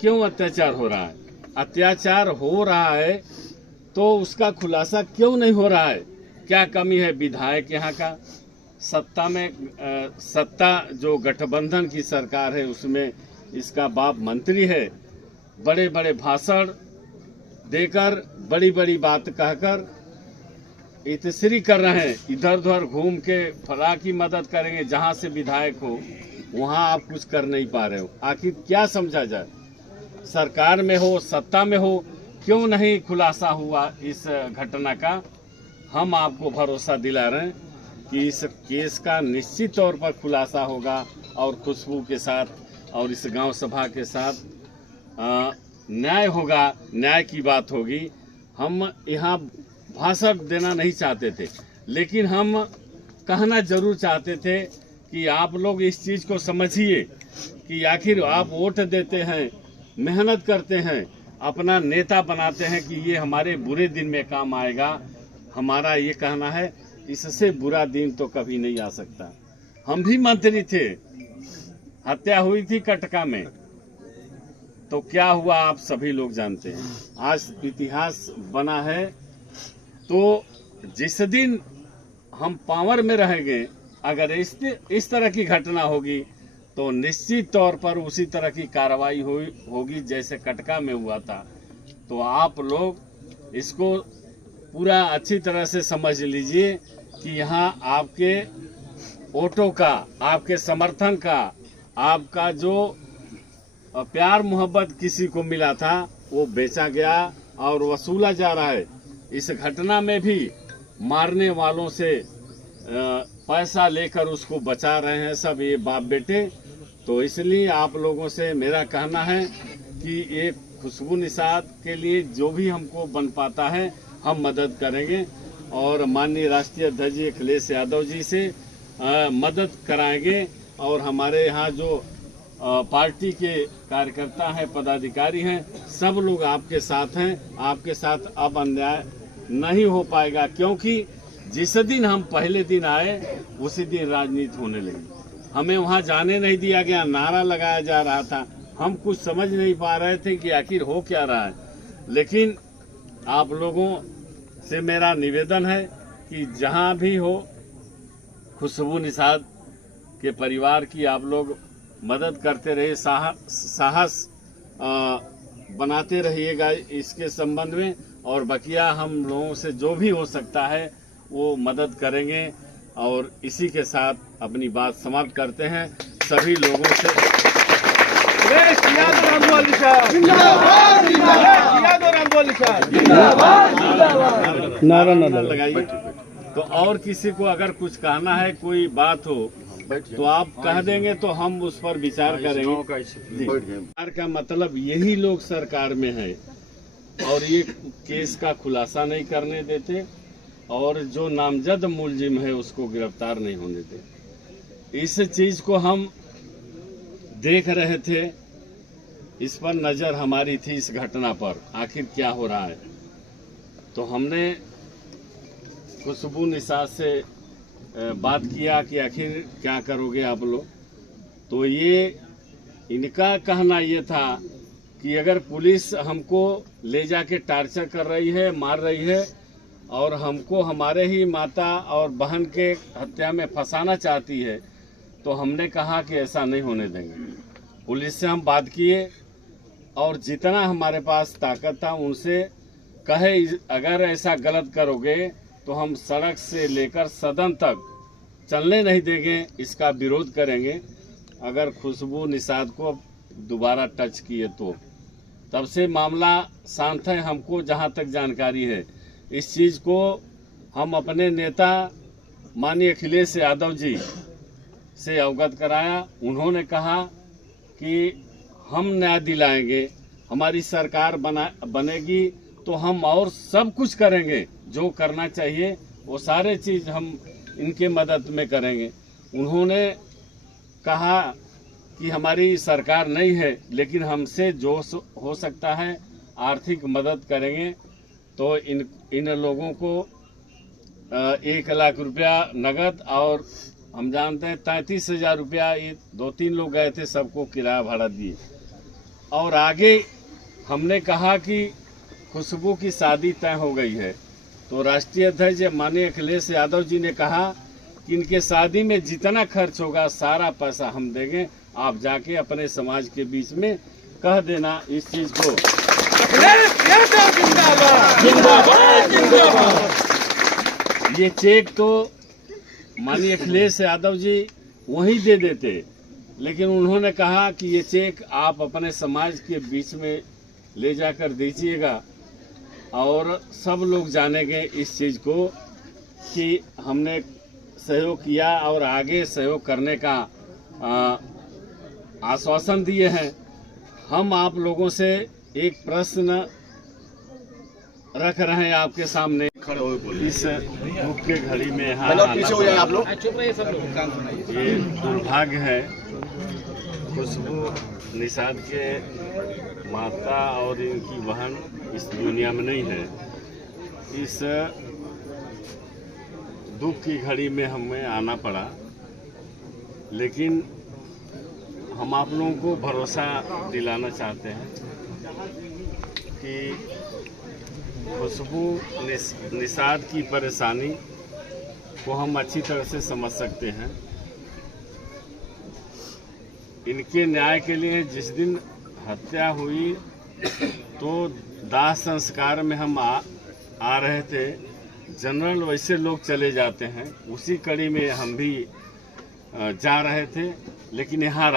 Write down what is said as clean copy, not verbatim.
क्यों अत्याचार हो रहा है? अत्याचार हो रहा है तो उसका खुलासा क्यों नहीं हो रहा है? क्या कमी है विधायक यहाँ का? सत्ता जो गठबंधन की सरकार है उसमें इसका बाप मंत्री है। बड़े बड़े भाषण देकर, बड़ी बड़ी बात कहकर इतश्री कर रहे हैं। इधर उधर घूम के फला की मदद करेंगे, जहां से विधायक हो वहां आप कुछ कर नहीं पा रहे हो। आखिर क्या समझा जाए? सरकार में हो, सत्ता में हो, क्यों नहीं खुलासा हुआ इस घटना का? हम आपको भरोसा दिला रहे हैं कि इस केस का निश्चित तौर पर खुलासा होगा और खुशबू के साथ और इस गांव सभा के साथ न्याय होगा, न्याय की बात होगी। हम यहाँ भाषण देना नहीं चाहते थे, लेकिन हम कहना जरूर चाहते थे कि आप लोग इस चीज़ को समझिए कि आखिर आप वोट देते हैं, मेहनत करते हैं, अपना नेता बनाते हैं कि ये हमारे बुरे दिन में काम आएगा। हमारा ये कहना है, इससे बुरा दिन तो कभी नहीं आ सकता। हम भी मंत्री थे, हत्या हुई थी कटका में, तो क्या हुआ आप सभी लोग जानते हैं। आज इतिहास बना है, तो जिस दिन हम पावर में रहेंगे, अगर इस तरह की घटना होगी तो निश्चित तौर पर उसी तरह की कार्रवाई होगी जैसे कटका में हुआ था। तो आप लोग इसको पूरा अच्छी तरह से समझ लीजिए कि यहाँ आपके वोटों का, आपके समर्थन का, आपका जो प्यार मोहब्बत किसी को मिला था वो बेचा गया और वसूला जा रहा है। इस घटना में भी मारने वालों से पैसा लेकर उसको बचा रहे हैं सब ये बाप बेटे। तो इसलिए आप लोगों से मेरा कहना है कि ये खुशबू निषाद के लिए जो भी हमको बन पाता है हम मदद करेंगे और माननीय राष्ट्रीय अध्यक्ष अखिलेश यादव जी से मदद कराएंगे। और हमारे यहाँ जो पार्टी के कार्यकर्ता हैं, पदाधिकारी हैं, सब लोग आपके साथ हैं। आपके साथ अब अन्याय नहीं हो पाएगा, क्योंकि जिस दिन हम पहले दिन आए उसी दिन राजनीति होने लगी। हमें वहां जाने नहीं दिया गया, नारा लगाया जा रहा था। हम कुछ समझ नहीं पा रहे थे कि आखिर हो क्या रहा है। लेकिन आप लोगों से मेरा निवेदन है कि जहां भी हो, खुशबू निषाद के परिवार की आप लोग मदद करते रहिए, साहस बनाते रहिएगा इसके संबंध में। और बकिया हम लोगों से जो भी हो सकता है वो मदद करेंगे। और इसी के साथ अपनी बात समाप्त करते हैं। सभी लोगों से नारा लगाइए। तो और किसी को अगर कुछ कहना है, कोई बात हो तो आप कह देंगे तो हम उस पर विचार करेंगे। सरकार का मतलब यही लोग सरकार में है और ये केस का खुलासा नहीं करने देते और जो नामजद मुलजिम है उसको गिरफ्तार नहीं होने देते। इस चीज को हम देख रहे थे, इस पर नजर हमारी थी, इस घटना पर आखिर क्या हो रहा है। तो हमने खुशबू निषाद से बात किया कि आखिर क्या करोगे आप लोग। तो ये इनका कहना ये था कि अगर पुलिस हमको ले जाके टार्चर कर रही है, मार रही है और हमको हमारे ही माता और बहन के हत्या में फंसाना चाहती है, तो हमने कहा कि ऐसा नहीं होने देंगे। पुलिस से हम बात किए और जितना हमारे पास ताकत था उनसे कहे अगर ऐसा गलत करोगे तो हम सड़क से लेकर सदन तक चलने नहीं देंगे, इसका विरोध करेंगे। अगर खुशबू निषाद को दोबारा टच किए तो तब से मामला शांत है। हमको जहां तक जानकारी है, इस चीज़ को हम अपने नेता माननीय अखिलेश यादव जी से अवगत कराया। उन्होंने कहा कि हम न्याय दिलाएंगे, हमारी सरकार बनेगी तो हम और सब कुछ करेंगे, जो करना चाहिए वो सारे चीज़ हम इनके मदद में करेंगे। उन्होंने कहा कि हमारी सरकार नहीं है, लेकिन हमसे जो हो सकता है आर्थिक मदद करेंगे। तो इन लोगों को 1 लाख रुपया नगद और हम जानते हैं 33,000 रुपया, ये 2-3 लोग गए थे, सबको किराया भाड़ा दिए। और आगे हमने कहा कि खुशबू की शादी तय हो गई है, तो राष्ट्रीय अध्यक्ष माननीय अखिलेश यादव जी ने कहा कि इनके शादी में जितना खर्च होगा सारा पैसा हम देंगे, आप जाके अपने समाज के बीच में कह देना इस चीज को। ये चेक तो माननीय अखिलेश यादव जी वहीं दे देते, लेकिन उन्होंने कहा कि ये चेक आप अपने समाज के बीच में ले जाकर दीजिएगा और सब लोग जानेंगे इस चीज को कि हमने सहयोग किया और आगे सहयोग करने का आश्वासन दिए हैं। हम आप लोगों से एक प्रश्न रख रहे हैं आपके सामने। इस दुख के घड़ी में यहाँ आप लोग ये दुर्भाग्य है, खुशबू निषाद के माता और इनकी बहन इस दुनिया में नहीं है। इस दुख की घड़ी में हमें आना पड़ा, लेकिन हम आप लोगों को भरोसा दिलाना चाहते हैं कि खुशबू निषाद की परेशानी को हम अच्छी तरह से समझ सकते हैं। इनके न्याय के लिए जिस दिन हत्या हुई तो दाह संस्कार में हम आ रहे थे। जनरल वैसे लोग चले जाते हैं, उसी कड़ी में हम भी जा रहे थे, लेकिन यहाँ